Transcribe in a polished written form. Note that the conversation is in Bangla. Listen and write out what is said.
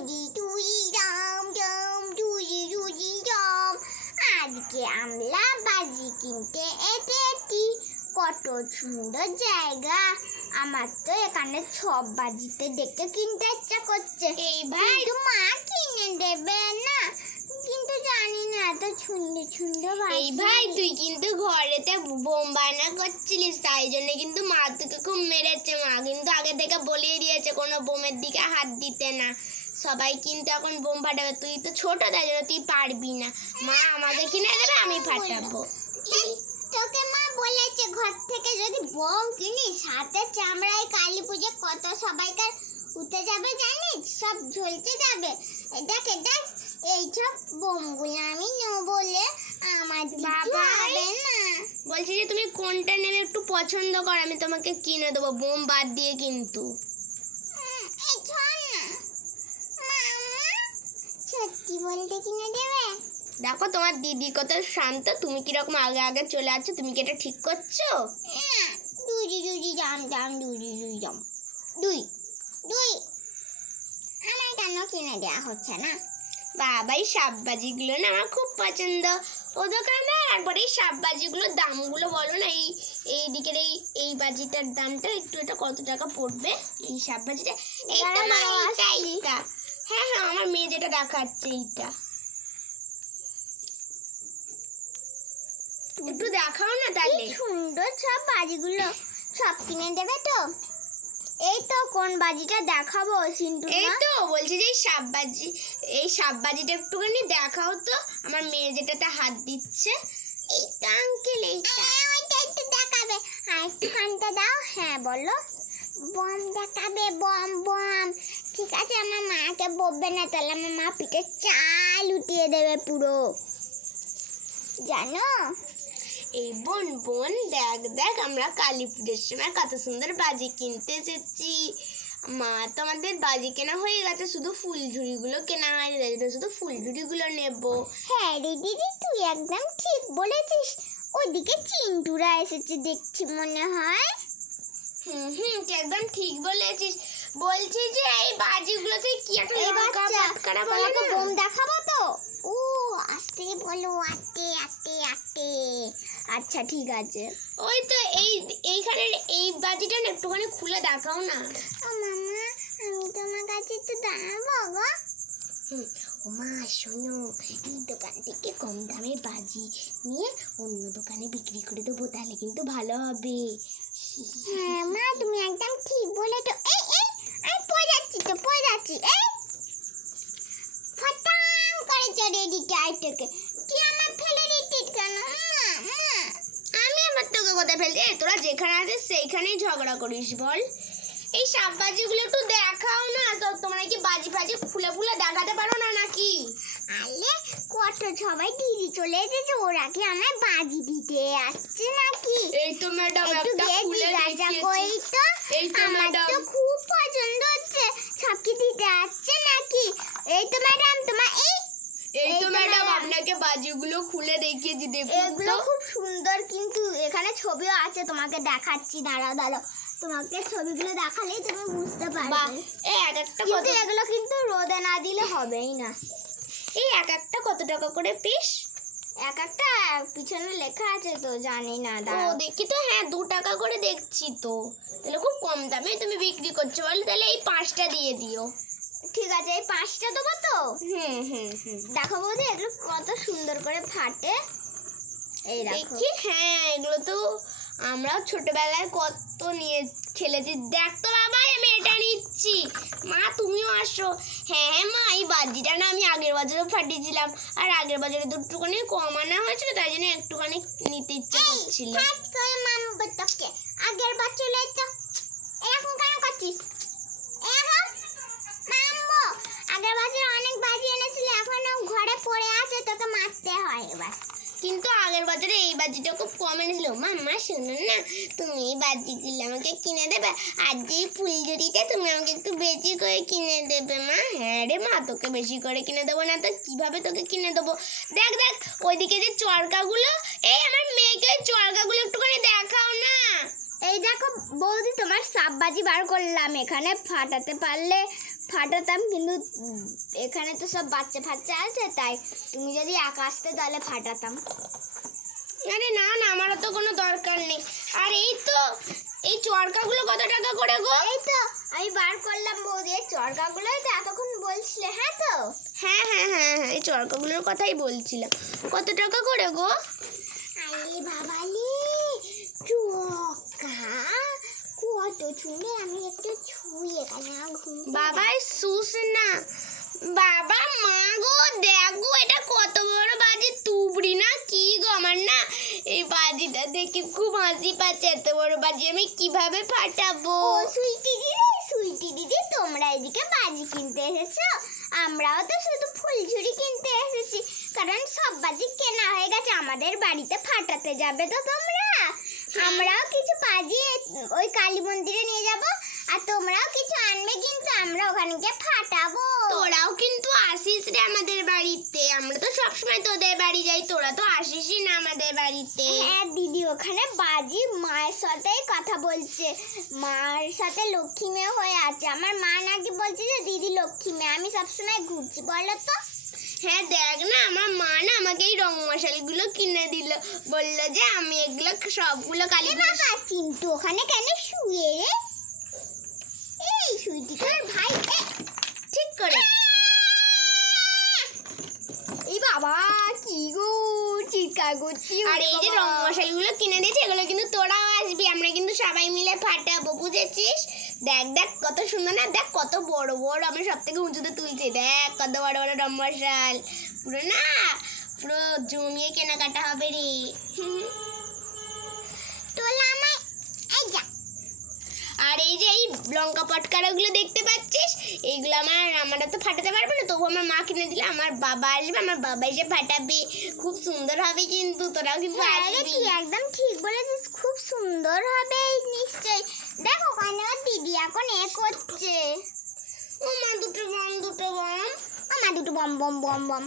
টুরি টুরি রাম রাম টুরি টুরি রাম। আজকে আমরা বাজি কিনতে এসেছি। কত সুন্দর জায়গা। আমার তো এখানে সব বাজিতে দেখতে কিনতে ইচ্ছা করছে। এই ভাই কিন্তু মা কিনে দেবে না, কিন্তু জানি না এত সুন্দর সুন্দর এই ভাই তুই কিন্তু ঘরেতে বোম বায়না করছিলিস, তাই জন্য কিন্তু মা তোকে খুব মেরেছে। মা কিন্তু আগে থেকে বলিয়ে দিয়েছে কোনো বোমের দিকে হাত দিতে না। সবাই কিন্তু এখন বোম ফাটাবে, তুই তো ছোট, তাই জন্য তুই পারবি না। মা আমাকে কিনে দেবে, আমি ফাটাবো। তোকে মা বলেছে ঘর থেকে যদি বোম কিনিস সাথে চামড়ায় কালী পুজো কত সবাইকার উঠে যাবে জানিস, সব ঝলতে যাবে। দেখ দেখ এইসব বোমগুলো আমি নেব বলে আমার বাবা হবে না। বলছি যে তুমি কোনটা নেবে একটু পছন্দ কর, আমি তোমাকে কিনে দেবো বোম বাদ দিয়ে। কিন্তু এই শোন না মামা, সত্যি বলতে কিনে দেবে? দেখো তোমার দিদি কত শান্ত, তুমি কিরকম আগে আগে চলে আসছো। তুমি কি এটা ঠিক করছো? না, দুই দুই জাম জাম দুই দুই জাম দুই দুই আমার কেন কিনে দেওয়া হচ্ছে না? বাবা এই সাপবাজিগুলো না আমার খুব পছন্দ। ও দোকানে একবার এই সাপবাজিগুলোর দামগুলো বলো না। এই দিকের এই বাজিটার দামটা একটু, এটা কত টাকা পড়বে এই সাপবাজিটা? এইটা মা, এইটা। হ্যাঁ হ্যাঁ, আমার মেয়ে যেটা দেখাচ্ছে এইটা। একটু দেখাও না তাহলে। সুন্দর সব বাজিগুলো সব কিনে দেবে তো? এই তো কোন বাজিটা দেখাবো চিন্টু? এই তো বলছি যে এই সাপবাজিটা একটুখানি দেখাও তো। আমার মেয়ে যেটাতে হাত দিচ্ছে এইটা আঙ্কেল, এইটা ওইটা একটু দেখাবে। আর একটু কানটা দাও। হ্যাঁ বলো। বম দেখাবে, বম বম। ঠিক আছে, আমার মাকে বলবে না, তাহলে আমার মা পিঠে চাল উঠিয়ে দেবে পুরো, জানো? এই বোন বোন দেখ দেখ, আমরা কালী পুজোর সময় কত সুন্দর বাজি কিনতে এসেছি। মা তো আমাদের বাজি কেনা হয়ে গেছে, শুধু ফুলঝুরিগুলো কেনা হয়নি, তাই জন্য শুধু ফুলঝুরিগুলো নেবো। হ্যাঁ রে দিদি, তুই একদম ঠিক বলেছিস। ওইদিকে চিন্টুরা এসেছে দেখছি মনে হয়। হুম, তুই একদম ঠিক বলেছিস। বলছি যে এই বাজিগুলোতে কি একটা লঙ্কা পাটকারা বলে না? বোম দেখাবো তো? ও আস্তে বলো, আস্তে আস্তে আস্তে। আচ্ছা ঠিক আছে। ওই তো এইখানের এই বাজিটা না একটুখানি খুলে দেখাও না। ও মামা, আমি তোমার কাছে একটু দাঁড়াবো গো। ও মা শোনো, এই দোকান থেকে কম দামে বাজি নিয়ে অন্য দোকানে বিক্রি করে দেবো, তাহলে কিন্তু ভালো হবে। হ্যাঁ মা, তুমি একদম ঠিক বলেছো। এই এই আমি পড়ে যাচ্ছি। এই ফটাং করে চড়ে দিতে আইটাকে। তুই আমার ফেলে দিচ্ছিস কেন? মা মা, আমি আবার তোকে কোথায় ফেলতে? তোরা যেখানে আছিস সেইখানেই ঝগড়া করিস বল। এই সাপবাজিগুলো একটু দেখাও না তো। তোমরা কি বাজি ফাজি খুলে খুলে দেখাতে পারো না নাকি? আলে কত সবাই দিদি চলে এসেছে, ওরা কি আমায় বাজি দিতে আসছে নাকি? এই তো ম্যাডাম একটু একটা গিয়ে খুলে জিজ্ঞাসা দেখিয়েছি। করি তো। এই তো আমার ম্যাডাম। তো খুব পছন্দ হচ্ছে। সব কি দিতে আসছে নাকি? এই তো ম্যাডাম তোমার এই তো ম্যাডাম আপনাকে বাজিগুলো খুলে দেখিয়েছি, দেখুন এগুলো তো। খুব সুন্দর, কিন্তু এখানে ছবিও আছে, তোমাকে দেখাচ্ছি। দাঁড়াও, তোমাকে ছবিগুলো দেখালেই তুমি বুঝতে বাহ, পারবে। এই এক একটা কত, কিন্তু এগুলো কিন্তু রোদে না দিলে হবেই না। এই এক একটা কত টাকা করে পিস? এক একটা পিছনে লেখা আছে তো, জানি না। ও দাঁড়াও, দেখি তো। হ্যাঁ 2 টাকা করে দেখছি তো। তাহলে খুব কম দামে তুমি বিক্রি করছো বল। তাহলে এই 5টা দিয়ে দিও। ঠিক আছে, এই 5টা দেবো তো? হুম। দেখো বৌদি, এগুলো কত সুন্দর করে ফাটে। এই দেখো। দেখি। হ্যাঁ এগুলো তো আমরা ছোটবেলায় কত নিয়ে খেলেছি। দেখ তো বাবা, আমি এটা নিচ্ছি। মা তুমিও আসো। হ্যাঁ মা, এই বাজিটা না আমি আগের বছরও ফাটিয়েছিলাম, আর আগের বছরে দুটোখানি কম আনা হয়েছিল, তাই জন্য একটুখানি নিতে ইচ্ছা করছিল। ফাট করে মারবো তোকে। আগের বছরে তো এরকম কেন করছিস? এখন মারবো। আগের বছর অনেক বাজি এনেছিল, এখনো ঘরে পড়ে আছে, তোকে মারতে হয় এবার। কিন্তু আগের বছরে এই বাজিটা খুব কম এনেছিল। মা শোনো না, তুমি এই বাজিগুলো আমাকে কিনে দেবে, আর যে ফুলঝুরিটা তুমি আমাকে একটু বেশি করে কিনে দেবে মা। হ্যাঁ রে মা, তোকে বেশি করে কিনে দেবো না তো কিভাবে তোকে কিনে দেবো? দেখ দেখ ওইদিকে যে চরকাগুলো, এই আমার মেয়েকে ওই চরকাগুলো একটুখানি দেখাও না। এই দেখো বৌদি, তোমার সাপ বাজি বার করলাম। এখানে ফাটাতে পারলে ফাটাতাম, কিন্তু এখানে তো সব বাচ্চা ফাচ্চা আছে, তাই তুমি যদি একা আসতে তাহলে ফাটাতাম। আরে না না, আমারও তো কোনো দরকার নেই। আর এই চরকাগুলো কত টাকা করে গো? এই তো আমি বার করলাম বৌদি, এই চরকাগুলোই তো এতক্ষণ বলছিলে। হ্যাঁ তো, হ্যাঁ হ্যাঁ হ্যাঁ হ্যাঁ, এই চরকাগুলোর কথাই বলছিলাম। কত টাকা করে গো? আরে বাবালি, চরকা কত সুন্দর, আমি একটু ছুঁয়ে গেলাম। বাবাই সুস না বাবা, মা গো দেখো এটা কত বড় বাজি, তুবড়ি না কি গো? আমার না এই বাজিটা দেখে খুব হাসি পাচ্ছে। এত বড় বাজি আমি কিভাবে ফাটাবো? ও সুইটি দিদি, তোমরা এদিকে বাজি কিনতে এসেছো? আমরাও তো শুধু ফুলঝুরি কিনতে এসেছি, কারণ সব বাজি কেনা হয়ে গেছে, আমাদের বাড়িতে ফাটাতে যাবে তো তোমরা। আমরাও কিছু বাজি ওই কালী মন্দিরে নিয়ে যাব, আর তোমরাও কিছু আনবে, কিন্তু আমরা ওখানে গিয়ে ফাটাবো। তোরাও কিন্তু আসিস রে আমাদের বাড়িতে, আমরা তো সবসময় তোদের বাড়ি যাই, তোরা তো আসিসই না আমাদের বাড়িতে। হ্যাঁ দিদি, ওখানে বাজি মায়ের সাথেই কথা বলছে, মার সাথে লক্ষ্মী মেয়ে হয়ে আছে। আমার মা নাকি বলছে যে দিদি লক্ষ্মী মেয়ে, আমি সবসময় ঘুরছি, বলো তো। হ্যাঁ দেখ না, আমার মা না আমাকে এই রং মশালগুলো কিনে দিল, বললো যে আমি এগুলো সবগুলো কালী বাবা চিন্টু ওখানে কেন শুয়ে রে? এই সুইটি তোর ভাই ঠিক করে। এই বাবা কি গো চিৎকার করছি। আর এই যে রং মশালগুলো কিনে দিয়েছে, এগুলো কিন্তু তোরাও আসবি, আমরা কিন্তু সবাই মিলে ফাটাবো, বুঝেছিস? দেখ দেখ কত সুন্দর না, দেখ কত বড় বড়, আমি সব থেকে উঁচুতে তুলছি, দেখ কত বড় বড় রং মশাল, পুরো না পুরো জমিয়ে কেনাকাটা হবে রে। তোলা আমায়, এই যা। আর এই যে এই লঙ্কা পটকারাগুলো দেখতে পাচ্ছিস, এইগুলো আমরা তো ফাটাতে পারবো না, তবু আমার মা কিনে দিলে, আমার বাবা আসবে, আমার বাবা এসে ফাটাবে, খুব সুন্দর হবে কিন্তু, তোরাও কিন্তু হ্যাঁ রে, আসবি। তুই একদম ঠিক বলেছিস, খুব সুন্দর হবে নিশ্চয়ই। দেখো ওখানে ওর দিদি এখন করছে। ও মা, দুটো বম আমার দুটো বম বম বম বম।